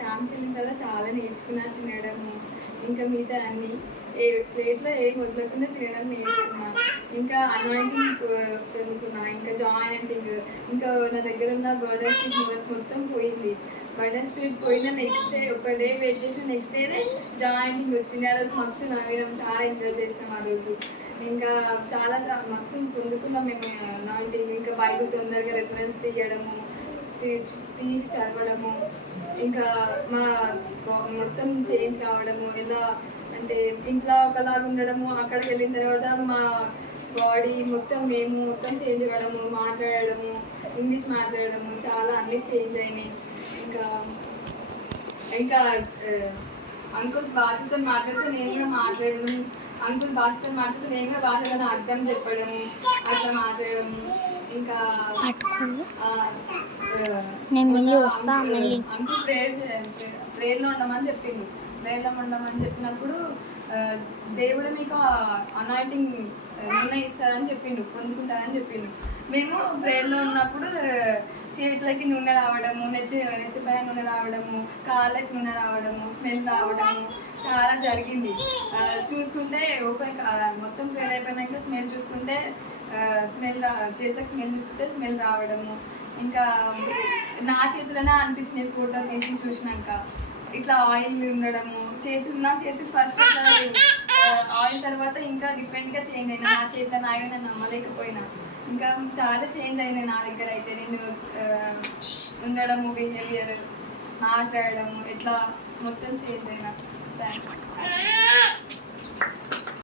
క్యాంప్కి వెళ్ళిన తర్వాత చాలా నేర్చుకున్నా తినడము, ఇంకా మిగతా అన్ని ప్లేట్లో ఏం వదలకుండా తినడం నేర్చుకున్నా. ఇంకా అనాయింటింగ్ పెరుగుకున్నా, ఇంకా జాయింటింగ్, ఇంకా నా దగ్గర ఉన్న బర్డన్ స్పీడ్ మొత్తం పోయింది. బర్డన్ స్పీడ్ పోయిన నెక్స్ట్ డే ఒక డే వెయిట్ చేసిన నెక్స్ట్ డేనే జాయింటింగ్ వచ్చింది. ఆ రోజు మస్తు నవ్వినాం, చాలా ఎంజాయ్ చేసినాం ఆ రోజు. ఇంకా చాలా మస్తు పొందుకున్నాం మేము అనాయింటింగ్. ఇంకా బైబిల్ తొందరగా రెఫరెన్స్ తీయడము, తీసి చదవడము, ఇంకా మా మొత్తం చేంజ్ కావడము. ఎలా అంటే ఇంట్లో ఒకలాగా ఉండడము, అక్కడికి వెళ్ళిన తర్వాత మా బాడీ మొత్తం మేము మొత్తం చేంజ్ కావడము, మాట్లాడడము, ఇంగ్లీష్ మాట్లాడడము, చాలా అన్నీ చేంజ్ అయినాయి. ఇంకా ఇంకా అంకుల్ భాషతో మాట్లాడితే నేను కూడా మాట్లాడడం, అంకుల్ భాషతో మాట్లాడితే నేను కూడా భాషలో అర్థం చెప్పడము, అట్లా మాట్లాడము. ఇంకా ప్రేయర్లో ఉండమని చెప్పిండు. ప్రేయర్లో ఉండమని చెప్పినప్పుడు దేవుడు మీకు అనాయింటింగ్ నూనె ఇస్తారని చెప్పిండు, పొందుకుంటారని చెప్పిండు. మేము ప్రేయర్లో ఉన్నప్పుడు చేతులకి నూనె రావడము, నెత్తిపై నూనె రావడము, కాళ్ళకి నూనె రావడము, స్మెల్ రావడము చాలా జరిగింది. చూసుకుంటే మొత్తం ప్రేయర్ అయిపోయినాక స్మెల్ చూసుకుంటే చేతులకు స్మెల్ చూసుకుంటే స్మెల్ రావడము. ఇంకా నా చేతులనే అనిపించినాయి ఫోటో తీసి చూసినాక. ఇట్లా ఆయిల్ ఉండడము, నా చేతులు ఫస్ట్ ఇట్లా ఆయిల్ తర్వాత ఇంకా డిఫరెంట్గా చేంజ్ అయినా. నా చేతుల నాయో నేను నమ్మలేకపోయినా. ఇంకా చాలా చేంజ్ అయింది నా దగ్గర అయితే. నేను ఉండడము, బిహేవియర్, మాట్లాడడము, ఇట్లా మొత్తం చేంజ్ అయినా. Thank you.